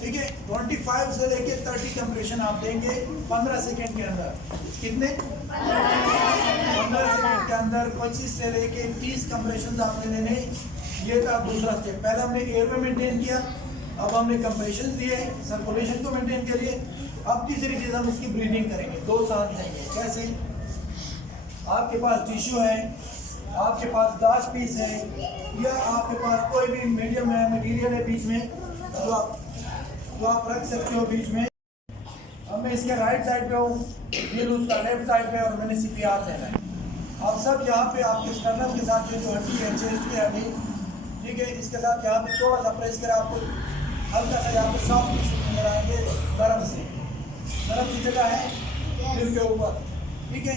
ठीक है। 25 से लेके 30 कंप्रेशन आप देंगे 15 सेकेंड के अंदर। कितने? 15 सेकेंड के अंदर 25 से लेके 30 कंप्रेशन आपने लेने। ये था दूसरा स्टेप। पहले हमने एयरवे मेंटेन किया, अब हमने कंप्रेशन दिए सर्कुलेशन को मेंटेन के लिए। अब तीसरी चीज हम इसकी ब्रीदिंग करेंगे, 2 सांस लेंगे। कैसे? आपके पास टिश्यू है, आपके पास ग्लास पीस है, या आपके पास कोई भी मीडियम है मटेरियल है बीच में, तो आप रख सकते हो बीच में। अब मैं इसके राइट साइड पे हूँ, ये उसका लेफ्ट साइड पे, और मैंने CPR देना है। आप सब यहाँ पे आपके स्टर्नम के साथ ये जो हड्डी है, चेस्ट की हड्डी, ठीक है, इसके साथ यहाँ पे थोड़ा सा प्रेस करें। आपको हल्का सा यहाँ पे सॉफ्ट टिश्यू नजर आएंगे, नरम सी जगह है दिल के ऊपर, ठीक है।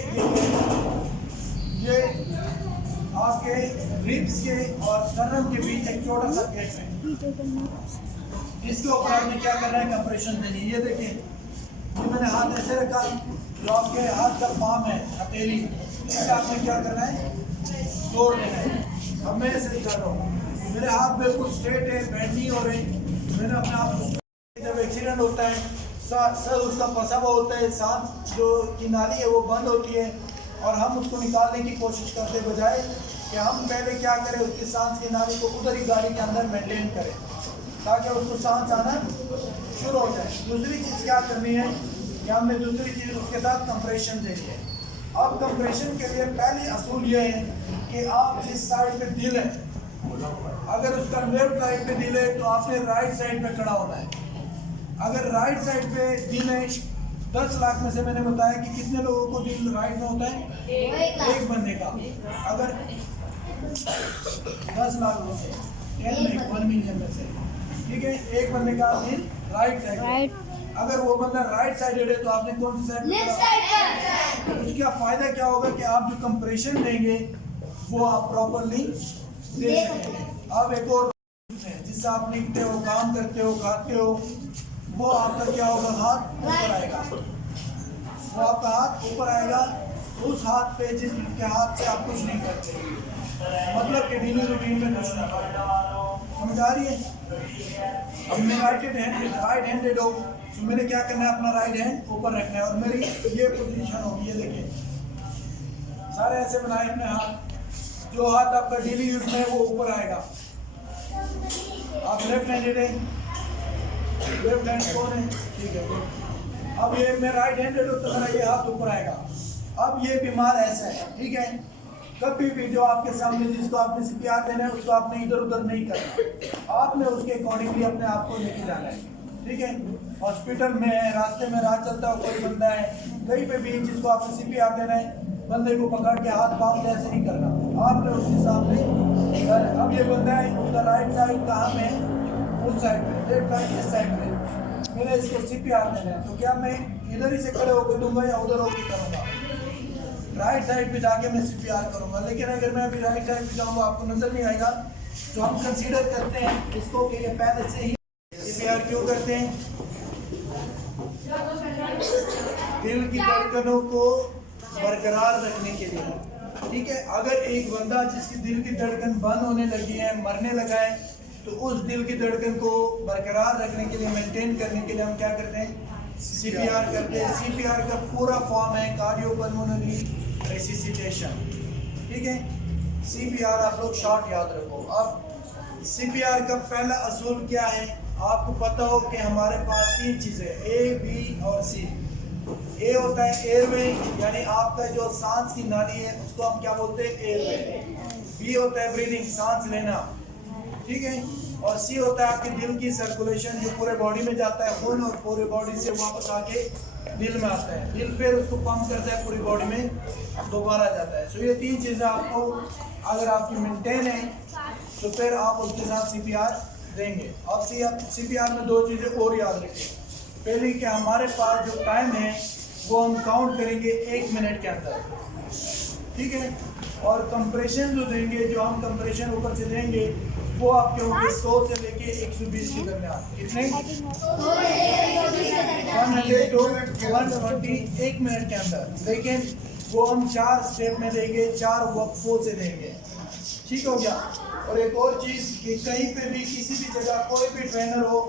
ये आपके रिब्स के और स्टर्नम के बीच एक छोटा सा गैप है। इसके ऊपर आपने क्या करना है? कंप्रेशन देनी है। ये देखिए, ये मैंने हाथ ऐसे रखा, जो आपके हाथ का पाम है, हथेली, इससे आपने क्या करना है? जोड़ देना है। अब मैं ऐसे कर रहा हूँ, मेरे हाथ बिल्कुल स्ट्रेट है, बेंड नहीं हो रहे। मैंने अपने आप को, जब एक्सीडेंट होता है, सर उसका फंसा हुआ होता है, सांस जो की नाली है वो बंद होती है, और हम उसको निकालने की कोशिश करते बजाय कि हम पहले क्या करें, उसकी सांस की नाली को उधर ही गाड़ी के अंदर मेंटेन करें ताकि उसको सांस आना शुरू हो जाए। दूसरी चीज़ क्या करनी है कि हमने दूसरी चीज़ उसके साथ कंप्रेशन देनी है। अब कंप्रेशन के लिए पहली असूल ये है कि आप जिस साइड पे दिल है, अगर उसका लेफ्ट साइड पे दिल है तो आपने राइट साइड पे खड़ा होना है। अगर राइट साइड पे दिल है, 10 लाख में से मैंने बताया कि कितने लोगों को दिल राइट में होता है? एक बंदे का। अगर 10 लाख में से 1 मिलियन में से, ठीक है, एक बंदे का दिल राइट साइड। अगर वो बंदा राइट साइडेड है तो आपने कौन सी साइड? Left side. उसका फायदा क्या होगा कि आप जो कंप्रेशन देंगे वो आप प्रॉपरली दे सकेंगे। अब एक और जिससे आप लिखते हो, काम करते हो, खाते हो, वो आपका क्या होगा? हाथ ऊपर आएगा। वो आपका हाथ ऊपर आएगा, उस हाथ पे जिसके हाथ से आप कुछ नहीं करते, मतलब कि डेली रूटीन में कुछ नहीं करते। समझ आ रही है? अब मैं राइट हैंडेड हो, तो मैंने क्या करना है? अपना राइट हैंड ऊपर रखना है, और मेरी ये पोजीशन होगी। ये देखिए, सारे ऐसे बनाए अपने हाथ। जो हाथ आपका डेली यूज में है वो ऊपर आएगा। आप लेफ्ट हैंडेड है, लेफ्ट हैंड कौन है? ठीक है, गुड। अब ये मैं राइट हैंडेड हूँ तो मेरा ये हाथ ऊपर आएगा। अब ये बीमार ऐसा है, ठीक है, कभी भी जो आपके सामने जिसको आपने CPR देना है उसको आपने इधर उधर नहीं करना, आपने उसके अकॉर्डिंगली अपने आप को लेके जाना है, ठीक है। हॉस्पिटल में है, रास्ते में राह चलता हुआ कोई बंदा है, कहीं पे भी जिसको आपने CPR देना है, बंदे को पकड़ के हाथ पाँव ऐसे नहीं करना, आपने उसके सामने। अब ये बंदा है, उसका राइट साइड कहाँ में है? उस साइड पे, लेफ्ट साइड इस साइड पे। मैंने इसको CPR देना है, तो क्या मैं इधर ही से खड़े होकर दूंगा या उधर होकर करूँगा? राइट साइड पे जाके मैं CPR करूँगा। लेकिन अगर मैं अभी राइट साइड पे जाऊँगा आपको नजर नहीं आएगा, तो हम कंसीडर करते हैं इसको कि ये पहले से ही CPR क्यों करते हैं? दिल की धड़कनों को बरकरार रखने के लिए, ठीक है। अगर एक बंदा जिसकी दिल की धड़कन बंद होने लगी है, मरने लगा है, तो उस दिल की धड़कन को बरकरार रखने के लिए, मेंटेन करने के लिए हम क्या करते हैं? CPR करते हैं। CPR का पूरा फॉर्म है कार्डियोपल्मोनरी रेसिसिटेशन, ठीक है। CPR आप लोग शॉर्ट याद रखो। अब CPR का पहला असूल क्या है? आपको पता हो कि हमारे पास 3 चीज़ें A, B और C। A होता है एयरवे, यानी आपका जो सांस की नाली है उसको हम क्या बोलते हैं? एयरवे। B होता है ब्रीदिंग, सांस लेना, ठीक है। और C होता है आपके दिल की सर्कुलेशन, जो पूरे बॉडी में जाता है खून, और पूरे बॉडी से वापस आके दिल में आता है। दिल फिर उसको पंप करता है, पूरी बॉडी में दोबारा जाता है। सो ये 3 चीज़ें आपको अगर आपकी मेंटेन है तो फिर आप उसके साथ CPR देंगे। अब CPR में 2 चीज़ें और याद रखें। पहले कि हमारे पास जो टाइम है वो हम काउंट करेंगे 1 मिनट के अंदर, ठीक है। और कंप्रेशन जो देंगे, जो हम कंप्रेशन ऊपर से देंगे, वो आपके होंगे 100 से लेके 120 के दरमियान। कितने? 100 to 120 1 मिनट के अंदर। लेकिन वो हम 4 स्टेप में देंगे, 4 वक्फों से देंगे, ठीक हो गया। और एक और चीज़ कि कहीं पे भी किसी भी जगह कोई भी ट्रेनर हो,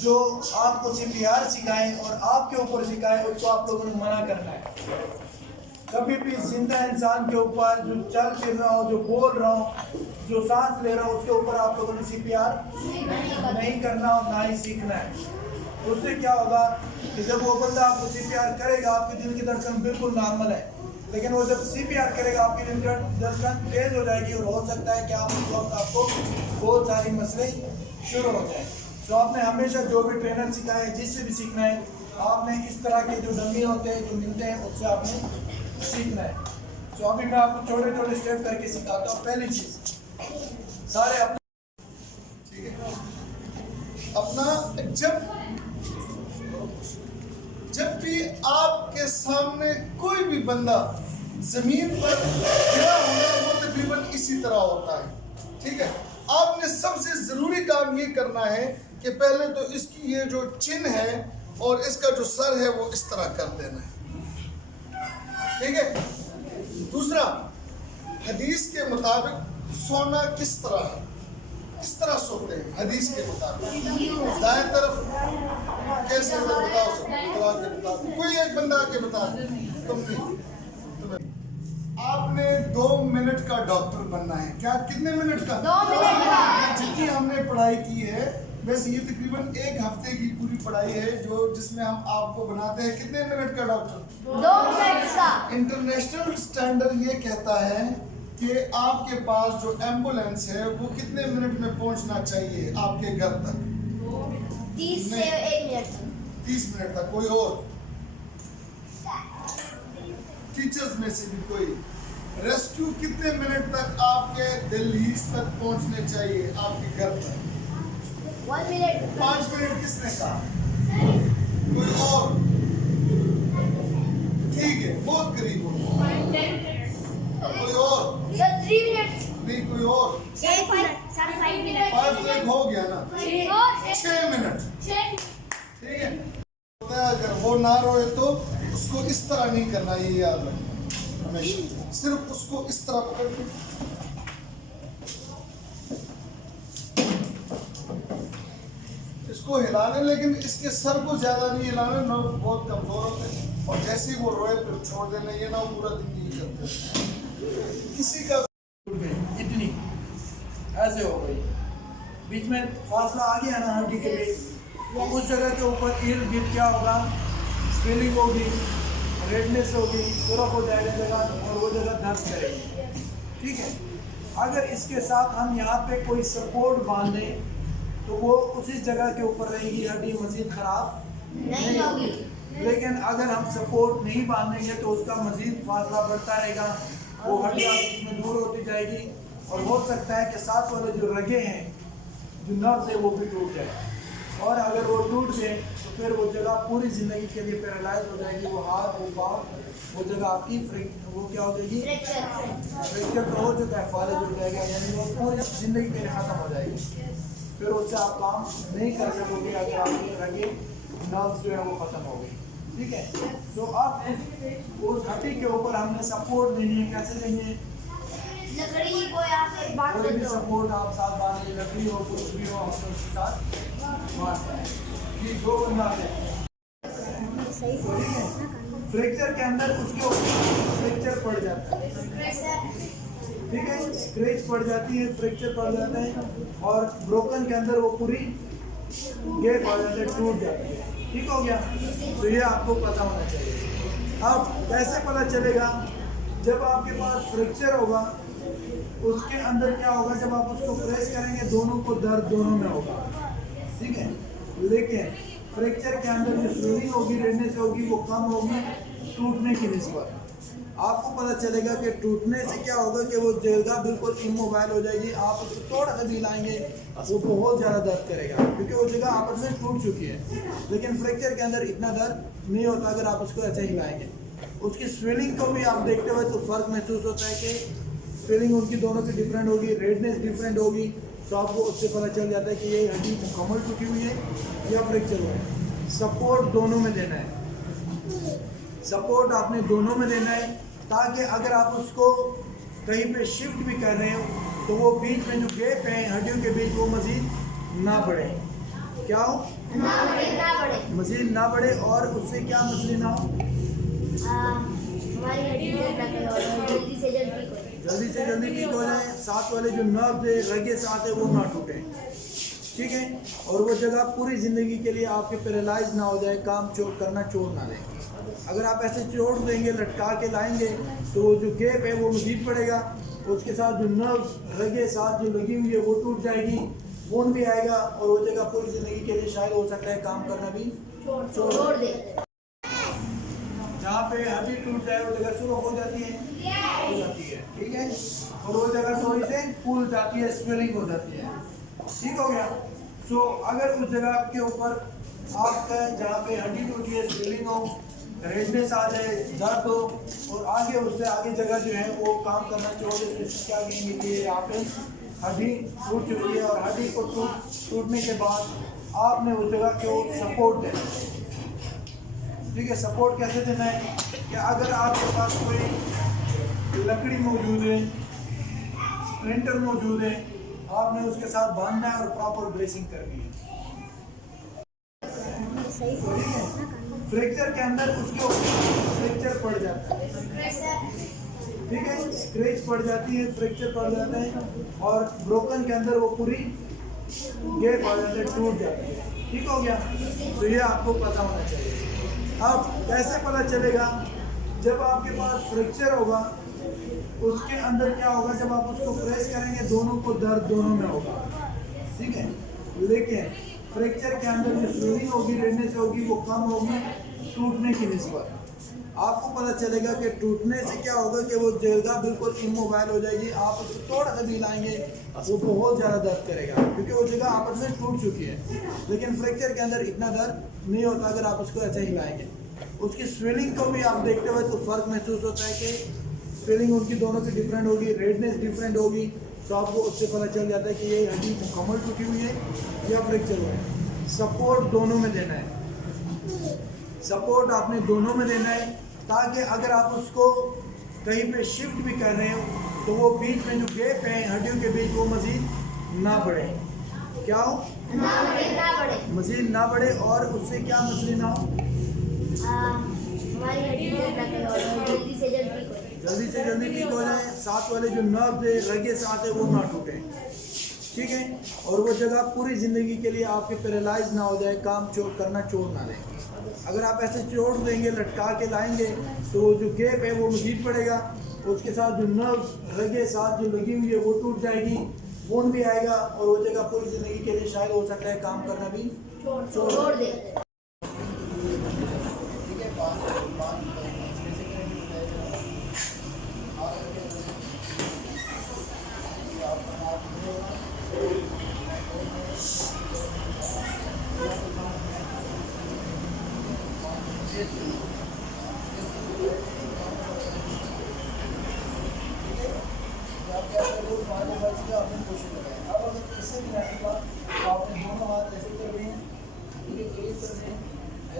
जो आपको CPR सिखाए और आपके ऊपर सिखाए उसको आप लोगों ने मना करना है। कभी भी जिंदा इंसान के ऊपर जो चल फिर रहा हो, जो बोल रहा हो, जो सांस ले रहा हो, उसके ऊपर आप लोगों ने CPR नहीं करना और ना ही सीखना है। उससे क्या होगा कि जब वो बंदा आपको CPR करेगा, आपके दिल की धड़कन बिल्कुल नॉर्मल है, लेकिन वो जब CPR करेगा आपकी दिल की धड़कन तेज हो जाएगी और हो सकता है कि आप उस वक्त आपको बहुत सारी मसले शुरू हो जाए। तो आपने हमेशा जो भी ट्रेनर सिखाया है, जिससे भी सीखना है, आपने इस तरह के जो डमी होते हैं, जो मिलते हैं, उससे आपने सीखना है। तो अभी मैं आपको छोटे छोटे स्टेप करके सिखाता हूँ। पहली चीज, सारे अपने ठीक है, अपना जब भी आपके सामने कोई भी बंदा जमीन पर गिरा होगा वो तकरीबन इसी तरह होता है। ठीक है, आपने सबसे जरूरी काम ये करना है कि पहले तो इसकी ये जो चिन है और इसका जो सर है वो इस तरह कर देना है। ठीक है, दूसरा, हदीस के मुताबिक सोना किस तरह है, किस तरह सोते हैं हदीस के मुताबिक? दाएं तरफ। कैसे बताओ सब के मुताबिक? कोई एक बंदा आके बता दे। तुम नहीं, आपने 2 मिनट का डॉक्टर बनना है। क्या, कितने मिनट का? 2 मिनट का। जितनी हमने पढ़ाई की है, वैसे ये तकरीबन 1 हफ्ते की पूरी पढ़ाई है जो जिसमें हम आपको बनाते हैं कितने मिनट का डॉक्टर? 2 मिनट का। इंटरनेशनल स्टैंडर्ड ये कहता है कि आपके पास जो एम्बुलेंस है वो कितने मिनट में पहुंचना चाहिए आपके घर तक? 30 से 1 मिनट। 30 मिनट तक। कोई और टीचर्स में से भी कोई? रेस्क्यू कितने मिनट तक आपके दिल्ली तक पहुंचने चाहिए आपके घर तक? 1 मिनट। 5 मिनट किसने कहा? कोई और? ठीक है, बहुत करीब हो। कोई और? Sir 3 minute. नहीं, कोई और? 5 मिनट। 5 तक हो गया ना? 6 मिनट। ठीक है, अगर वो ना रोए तो उसको इस तरह नहीं करना, ये याद रखना हमेशा। सिर्फ उसको इस तरह पकड़ के इसको हिलाने, लेकिन इसके सर को ज्यादा नहीं हिलाना, ना बहुत कमजोर होते हैं और जैसे ही वो रोए फिर छोड़ देना, ये ना वो पूरा दिन यही करते हैं। किसी का इतनी ऐसे हो गई, बीच में फासला आ गया ना हड्डी के बीच, तो उस जगह के ऊपर इर्द गिर्द क्या होगा? स्वेलिंग होगी, रेडनेस होगी, सुरख हो जाएगा जगह और वो जगह दर्द करेगी। ठीक है, अगर इसके साथ हम यहाँ पे कोई सपोर्ट बांध दें तो वो उसी जगह के ऊपर रहेगी, हड्डी मजीद खराब नहीं होगी। लेकिन अगर हम सपोर्ट नहीं बांधेंगे तो उसका मजीद फासला बढ़ता रहेगा, वो हड्डी आपस में दूर होती जाएगी और हो सकता है कि साथ वाले जो रगे हैं, जो नर्व्स है, वो भी टूट जाए। और अगर वो टूट जाए तो फिर वो जगह पूरी ज़िंदगी के लिए पैरालाइज हो जाएगी। वो हाथ, वो पाँव, वो जगह आपकी वो क्या हो जाएगी? फ्रैक्चर तो हो चुका है, फालिज हो जाएगा, यानी वो पूरी ज़िंदगी के लिए ख़त्म हो जाएगी। फिर उससे आप काम नहीं कर सकोगे अगर आपके रगे नर्व्स जो है वो ख़त्म हो गई। ठीक है, तो अब उस हड्डी के ऊपर हमने सपोर्ट देनी है। कैसे देंगे? लकड़ी को या फिर बांध कोई भी दो। सपोर्ट आप साथ बांधिए, लकड़ी हो, कुछ भी हो, हमने उसके साथ बांधना है। ये 2 बंदा है। फ्रैक्चर के अंदर उसके ऊपर फ्रैक्चर पड़ जाता है। ठीक है, स्क्रैच पड़ जाती है, फ्रैक्चर पड़ जाता है और ब्रोकन के अंदर वो पूरी गैप आ जाता है, टूट जाती है। ठीक हो गया, तो ये आपको पता होना चाहिए। अब कैसे पता चलेगा? जब आपके पास फ्रैक्चर होगा, उसके अंदर क्या होगा? जब आप उसको प्रेस करेंगे दोनों को दर्द दोनों में होगा। ठीक है, लेकिन फ्रैक्चर के अंदर जो स्वेलिंग होगी, रेडनेस होगी, वो कम होगी टूटने की निस्बत। आपको पता चलेगा कि टूटने से क्या होगा कि वो जगह बिल्कुल इमोबाइल हो जाएगी। आप उसको थोड़ा सा भी हिलाएंगे वो बहुत ज़्यादा दर्द करेगा, क्योंकि वो जगह आपस में टूट चुकी है। लेकिन फ्रैक्चर के अंदर इतना दर्द नहीं होता अगर आप उसको ऐसे हिलाएंगे। उसकी स्वेलिंग को भी आप देखते हुए तो फ़र्क महसूस होता है कि स्वेलिंग उनकी दोनों की डिफरेंट होगी, रेडनेस डिफरेंट होगी। तो आपको उससे पता चल जाता है कि ये हड्डी मुकम्मल टूटी हुई है या फ्रैक्चर हुआ है। सपोर्ट दोनों में देना है, सपोर्ट आपने दोनों में देना है, ताकि अगर आप उसको कहीं पे शिफ्ट भी कर रहे हो तो वो बीच में जो गैप है हड्डियों के बीच वो मज़ीद ना बढ़े। क्या हो? मजीद ना बढ़े और उससे क्या मसले ना हो, हमारी हड्डी जल्दी से जल्दी ठीक हो जाए, साथ वाले जो नर्व है रगे साथ है वो ना टूटे, ठीक है। और वो जगह पूरी ज़िंदगी के लिए आपके पैरालाइज ना हो जाए, काम करना छोड़ ना दें। अगर आप ऐसे छोड़ देंगे, लटका के लाएंगे तो वो जो गैप है वो मजीद पड़ेगा, उसके साथ जो नर्व रगे साथ जो लगी हुई है वो टूट जाएगी, खून भी आएगा और वो जगह पूरी ज़िंदगी के लिए शायद हो सकता है काम करना भी छोड़ दे। जहाँ पे हड्डी टूट जाए वो जगह शुरू हो जाती है, ठीक है, और वो जगह थोड़ी से फूल जाती है, स्वेलिंग हो जाती है, ठीक हो गया। सो अगर उस जगह के ऊपर आपका जहाँ पे हड्डी टूटी है स्वेलिंग हो, रेडनेस आ जाए, दर्द हो और आगे उससे आगे जगह जो है वो काम करना छोड़ दे, तो क्या कहेंगे कि यहाँ पे हड्डी टूट चुकी है और हड्डी को टूटने के बाद आपने उस जगह को सपोर्ट देना है, ठीक है। सपोर्ट कैसे देना है कि अगर आपके पास कोई लकड़ी मौजूद है, स्प्लिंटर मौजूद है, आपने उसके साथ बांधना है और प्रॉपर ब्रेसिंग करनी है, फ्रैक्चर के अंदर उसके ऊपर फ्रैक्चर पड़ जाता है, ठीक है, स्क्रैच पड़ जाती है, फ्रैक्चर पड़ जाता है और ब्रोकन के अंदर वो पूरी गैप आ जाता है, टूट जाती है, ठीक हो गया। तो ये आपको पता होना चाहिए। अब कैसे पता चलेगा, जब आपके पास फ्रैक्चर होगा उसके अंदर क्या होगा, जब आप उसको प्रेस करेंगे दोनों को दर्द दोनों में होगा, ठीक है, लेकिन फ्रैक्चर के अंदर जो स्वेलिंग होगी, रेडनेस होगी वो कम होगी टूटने की निस्बत। आपको पता चलेगा कि टूटने से क्या होगा कि वो जगह बिल्कुल इमोबाइल हो जाएगी, आप उसको थोड़ा सा भी हिलाएंगे वो बहुत ज़्यादा दर्द करेगा क्योंकि वो जगह आपस में टूट चुकी है। लेकिन फ्रैक्चर के अंदर इतना दर्द नहीं होता अगर आप उसको ऐसे हिलाएंगे। उसकी स्वेलिंग को भी आप देखते हुए तो फ़र्क महसूस होता है कि स्वेलिंग उनकी दोनों की डिफरेंट होगी, रेडनेस डिफरेंट होगी, तो आपको उससे पता चल जाता है कि ये हड्डी मुकम्मल टूटी हुई है या फ्रैक्चर हुआ है। सपोर्ट दोनों में देना है, सपोर्ट आपने दोनों में देना है ताकि अगर आप उसको कहीं पे शिफ्ट भी कर रहे हो तो वो बीच में जो गैप है हड्डियों के बीच वो मज़ीद ना बढ़े, क्या हो मज़ीद ना बढ़े और उससे क्या मसले ना हो, हमारी हड्डी जल्दी से जल्दी ठीक हो जाए, साथ वाले जो नर्व है रगे साथ है वो ना टूटे, ठीक है, और वो जगह पूरी ज़िंदगी के लिए आपके पैरालाइज ना हो जाए, काम करना छोड़ ना दें। अगर आप ऐसे छोड़ देंगे, लटका के लाएंगे तो जो गैप है वो मज़ीद पड़ेगा, उसके साथ जो नर्व रगे साथ जो लगी हुई है वो टूट जाएगी, खून भी आएगा और वो जगह पूरी ज़िंदगी के लिए शायद हो सकता है काम करना भी छोड़ दे।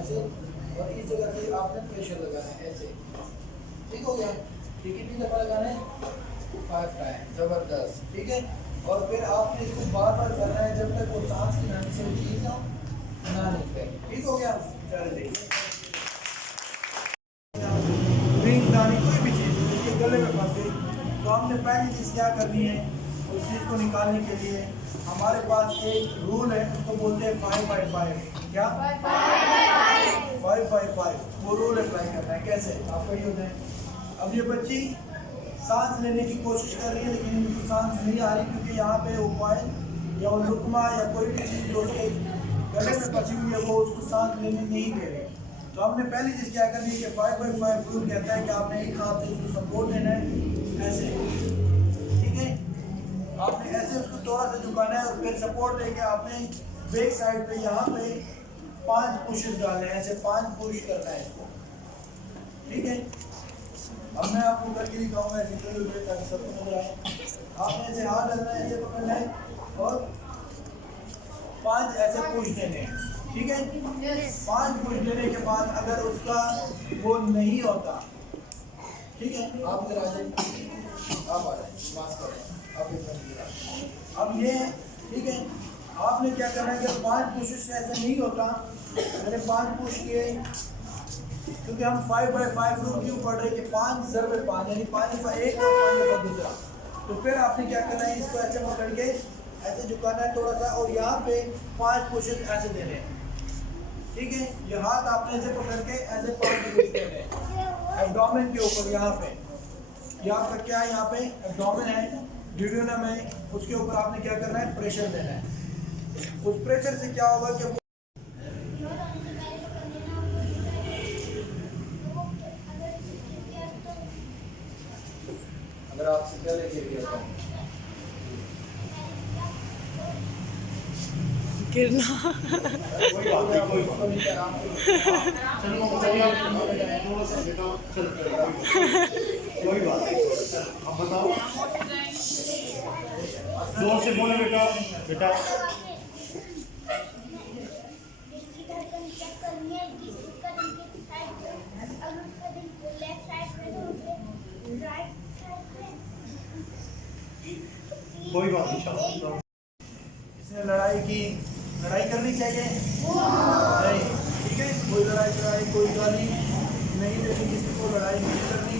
ऐसे और इस जगह से आपने प्रेशर लगाना है ऐसे, ठीक हो गया। ठीक है, कितनी दफ़ा लगाना है 5 टाइम, ज़बरदस्त, ठीक है। और फिर आपने इसको बार बार करना है जब तक वो सांस की नानी से चीज़ ना निकले, ठीक हो गया। चलिए रिंग दानी कोई भी चीज़ उसके गले में फंस गई तो हमने पहली चीज़ क्या करनी है, उस चीज़ को निकालने के लिए हमारे पास एक रूल है, उसको बोलते हैं 5x5। क्या 5x5 वो रूल अप्लाई करना है। कैसे आपको ये होता है, अब ये बच्ची सांस लेने की कोशिश कर रही है लेकिन उनको सांस नहीं आ रही क्योंकि यहाँ पे वो कॉइल या वो लुकमा या कोई भी चीज़ जो उसके गले में फंसी हुई है वो उसको सांस लेने नहीं दे रही। तो हमने पहली चीज़ क्या करनी है कि 5x5 रूल कहता है कि आपने एक हाथ से उसको सपोर्ट देना है ऐसे, ठीक है, आपने ऐसे उसको थोड़ा सा झुकाना है और फिर सपोर्ट देके आपने बैक साइड पे यहाँ पे 5 पुशेस डालने हैं, ऐसे 5 पुश करना है इसको, ठीक है। अब मैं आपको करके दिखाऊंगा ऐसे खड़े हुए ताकि सबको नजर आए। आपने ऐसे हाथ डालना है, ऐसे पकड़ना है और 5 ऐसे पुश देने हैं, ठीक है। 5 पुश देने के बाद अगर उसका वो नहीं होता, ठीक है, आप इधर आ जाइए, आप आ जाए, मास्क करें, अब ये, ठीक है, आपने क्या करना है कि 5 पुशेस से ऐसा नहीं होता। मैंने 5 पुश किए क्योंकि हम 5 बाय 5 रूल क्यों पढ़ रहे कि 5 ज़रबे 5 यानी 5 दफ़ा एक और 5 दफ़ा दूसरा। तो फिर आपने क्या करना है, इसको ऐसे पकड़ के ऐसे झुकाना है थोड़ा सा और यहाँ पे 5 पुशेस ऐसे देने हैं। ठीक है, ये हाथ आपने ऐसे पकड़ के ऐसे 5 पुश देने हैं एब्डोमेन के ऊपर। यहाँ पे ये आपका क्या है, यहाँ पे एब्डोमेन है, ड्यूडेनम है, उसके ऊपर आपने क्या करना है, प्रेशर देना है। उस प्रेशर से क्या होगा कि अगर आपसे पहले गिर गया तो गिरना कोई बात नहीं। अब बताओ, जोर से बोलो बेटा। बेटा कोई बात नहीं, शाबाश। इसने लड़ाई की, लड़ाई करनी चाहिए नहीं, ठीक है, कोई लड़ाई कोई गाली नहीं देनी, किसी को लड़ाई नहीं करनी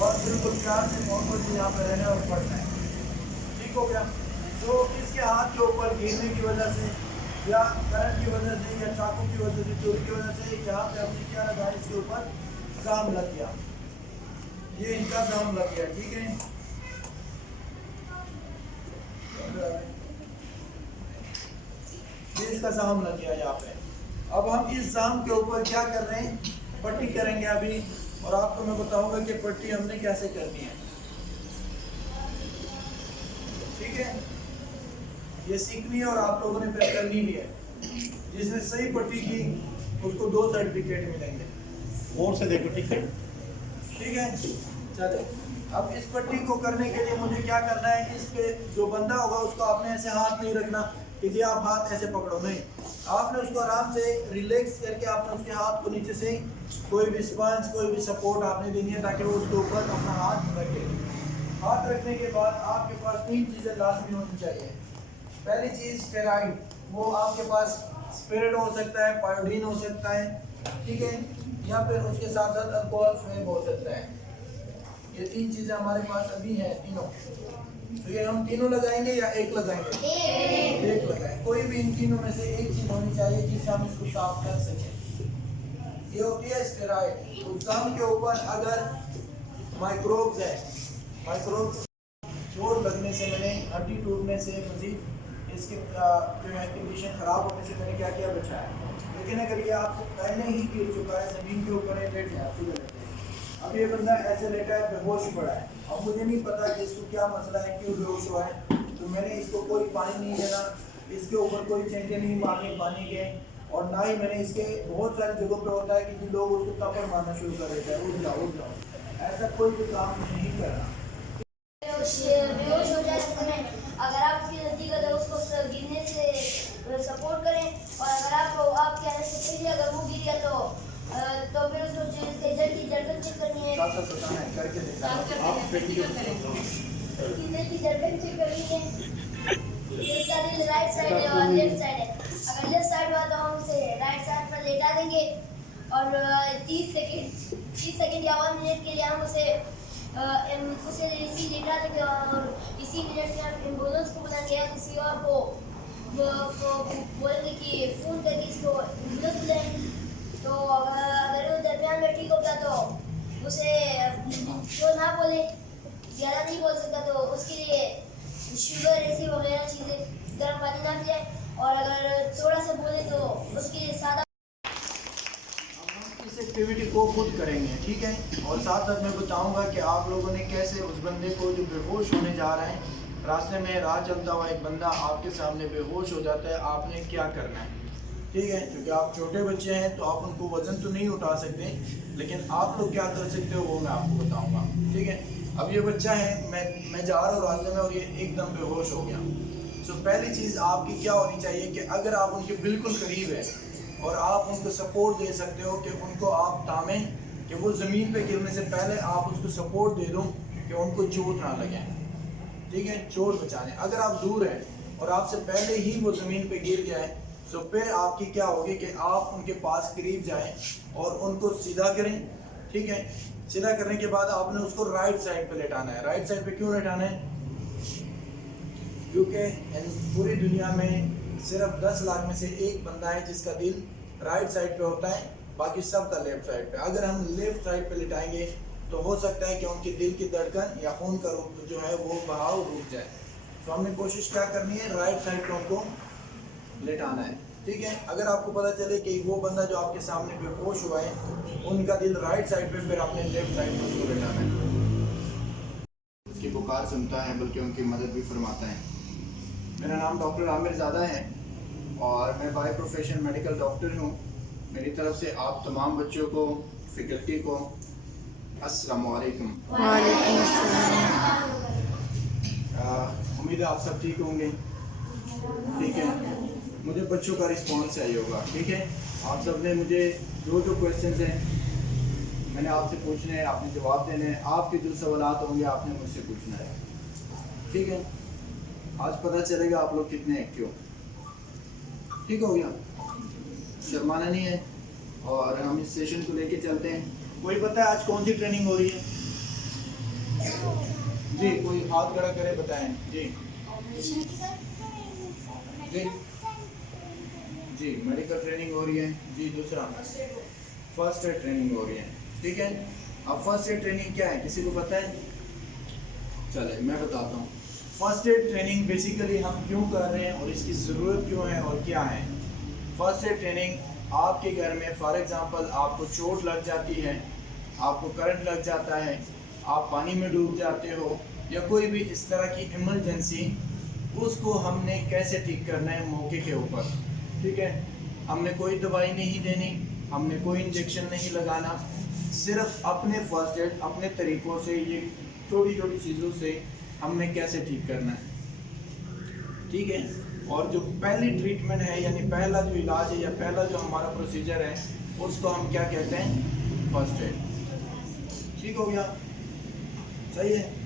और बिल्कुल प्यार से मोहब्बत से यहाँ पर रहना और पढ़ना है। ठीक हो गया। तो इसके हाथ के ऊपर गिरने की वजह से या करंट की वजह से या चाकू की वजह से, चोरी की वजह से यहाँ पे हमने क्या लगा, इसके ऊपर जाम लग गया, ये इनका जाम लग गया। ठीक है, ये इसका जाम लग गया यहाँ पे। अब हम इस जाम के ऊपर क्या कर रहे हैं, पट्टी करेंगे अभी और आपको मैं बताऊंगा कि पट्टी हमने कैसे करनी है। ठीक है, ये सीखनी है और आप लोगों ने फिर करनी भी है। जिसने सही पट्टी की उसको 2 सर्टिफिकेट मिलेंगे। गौर से देखो, ठीक है। ठीक है, चले। अब इस पट्टी को करने के लिए मुझे क्या करना है, इस पे जो बंदा होगा उसको आपने ऐसे हाथ नहीं रखना कि जी आप हाथ ऐसे पकड़ो, नहीं, आपने उसको आराम से रिलैक्स करके आपने उसके हाथ को नीचे से कोई भी स्पंज, कोई भी सपोर्ट आपने देनी है ताकि वो उसके ऊपर अपना हाथ रखे। हाथ रखने के बाद आपके पास 3 चीज़ें लाजमी होनी चाहिए। पहली चीज़ स्टेरॉइड, वो आपके पास स्पिरिट हो सकता है, पायोडीन हो सकता है, ठीक है, या फिर उसके साथ साथ अल्कोहल फ्लेम हो सकता है। ये 3 चीज़ें हमारे पास अभी हैं तीनों। तो ये हम तीनों लगाएंगे या एक लगाएंगे? एक लगाएंगे। कोई भी इन तीनों में से एक चीज़ होनी चाहिए जिससे हम इसको साफ कर सकें। ये होती है स्टेरॉइड। उस दाम के ऊपर अगर माइक्रोब्स है, माइक्रोब्स चोट लगने से, मैंने हड्डी टूटने से, मजीद इसके जो है कंडीशन ख़राब होने से मैंने क्या किया, बचाया। लेकिन अगर ये आपसे पहले ही गिर चुका है, ज़मीन के ऊपर लेट है, अब ये बंदा ऐसे लेटा है, बेहोश पड़ा है, अब मुझे नहीं पता कि इसको क्या मसला है, क्यों बेहोश हुआ है, तो मैंने इसको कोई पानी नहीं देना, इसके ऊपर कोई चेंटे नहीं मारने पानी के, और ना ही मैंने इसके बहुत सारी जगहों पे होता है कि लोग उसको तपर मारना शुरू कर देते हैं, उठ जाओ, ऐसा कोई भी काम नहीं करना। बेहोश हो जाए समय अगर आप उसकी नज़दीक अगर उसको गिरने से सपोर्ट करें और अगर आपके आने से पहले अगर वो गिर गया तो फिर उसको दिल की धड़कन चेक करनी है, करके दिल की धड़कन चेक करनी है। इसका दिल राइट साइड है और लेफ्ट साइड है। अगर लेफ्ट साइड हुआ तो हम उसे राइट साइड पर लेटा देंगे और 30 सेकंड या 1 मिनट के लिए हम उसे इसी लेटा देंगे और इसी मिनट में हम एम्बुलेंस को बुलाएंगे या किसी और को बोलेंगे कि फ़ोन करके इसको एम्बुलेंस बुलाएंगे। तो अगर वो दरमियान में ठीक होगा तो उसे जो ना बोले, ज़्यादा नहीं बोल सकता तो उसके लिए शुगर ऐसी वगैरह चीज़ें गर्म पानी ना पिलाए, और अगर थोड़ा सा बोले तो उसके लिए सादा। इस एक्टिविटी को खुद करेंगे, ठीक है, और साथ साथ मैं बताऊंगा कि आप लोगों ने कैसे उस बंदे को जो बेहोश होने जा रहा है, रास्ते में राह चलता हुआ एक बंदा आपके सामने बेहोश हो जाता है, आपने क्या करना है, ठीक है। क्योंकि आप छोटे बच्चे हैं तो आप उनको वज़न तो नहीं उठा सकते, लेकिन आप लोग क्या कर सकते हो वो मैं आपको बताऊँगा, ठीक है। अब ये बच्चा है, मैं जा रहा हूँ रास्ते में और ये एकदम बेहोश हो गया। तो पहली चीज़ आपकी क्या होनी चाहिए कि अगर आप उनके बिल्कुल करीब है और आप उनको सपोर्ट दे सकते हो कि उनको आप थामें कि वो ज़मीन पे गिरने से पहले आप उसको सपोर्ट दे दो कि उनको चोट ना लगे, ठीक है, चोट बचाने। अगर आप दूर हैं और आपसे पहले ही वो ज़मीन पे गिर जाए, तो फिर आपकी क्या होगी कि आप उनके पास करीब जाएं और उनको सीधा करें। ठीक है, सीधा करने के बाद आपने उसको राइट साइड पे लेटाना है। राइट साइड पे क्यों लेटाना है? क्योंकि पूरी दुनिया में सिर्फ 10 लाख में से एक बंदा है जिसका दिल राइट साइड पे होता है, बाकी सब का लेफ्ट साइड पे। अगर हम लेफ्ट साइड पे लिटाएंगे तो हो सकता है कि उनके दिल की धड़कन या खून का जो है वो बहाव रुक जाए। तो हमने कोशिश क्या करनी है, राइट साइड पे उनको लेटाना है। ठीक है, अगर आपको पता चले कि वो बंदा जो आपके सामने बेहोश हुआ है उनका दिल राइट साइड पे, फिर आपने लेफ्ट साइड पे उसको लेटाना है। उसकी पुकार सुनता है बल्कि उनकी मदद भी फरमाता है। मेरा नाम डॉक्टर आमिर ज़ादा है और मैं बाय प्रोफेशन मेडिकल डॉक्टर हूँ। मेरी तरफ से आप तमाम बच्चों को, फैकल्टी को अस्सलाम वालेकुम। उम्मीद है आप सब ठीक होंगे। ठीक है, मुझे बच्चों का रिस्पॉन्स चाहिए होगा। ठीक है, आप सब ने मुझे जो क्वेश्चंस हैं मैंने आपसे पूछने हैं, आपने जवाब देने हैं। आपके जो सवालात होंगे आपने मुझसे पूछना है। ठीक है, आज पता चलेगा आप लोग कितने एक्टिव हो। ठीक हो गया, शर्माना नहीं है। और हम इस सेशन को लेके चलते हैं। कोई पता है आज कौन सी ट्रेनिंग हो रही है? जी, कोई हाथ खड़ा करे बताएं। जी जी जी, मेडिकल ट्रेनिंग हो रही है। जी, दूसरा फर्स्ट एड ट्रेनिंग हो रही है। ठीक है, अब फर्स्ट एड ट्रेनिंग क्या है किसी को पता है? चले मैं बताता हूँ। फर्स्ट एड ट्रेनिंग बेसिकली हम क्यों कर रहे हैं और इसकी ज़रूरत क्यों है और क्या है। फर्स्ट एड ट्रेनिंग आपके घर में फॉर एग्ज़ाम्पल आपको चोट लग जाती है, आपको करंट लग जाता है, आप पानी में डूब जाते हो या कोई भी इस तरह की इमरजेंसी, उसको हमने कैसे ठीक करना है मौके के ऊपर। ठीक है, हमने कोई दवाई नहीं देनी, हमने कोई इंजेक्शन नहीं लगाना, सिर्फ अपने फर्स्ट एड अपने तरीक़ों से, ये छोटी छोटी चीज़ों से हमने कैसे ठीक करना है। ठीक है, और जो पहली ट्रीटमेंट है यानी पहला जो इलाज है या पहला जो हमारा प्रोसीजर है उसको हम क्या कहते हैं? First aid. ठीक हो गया, सही है।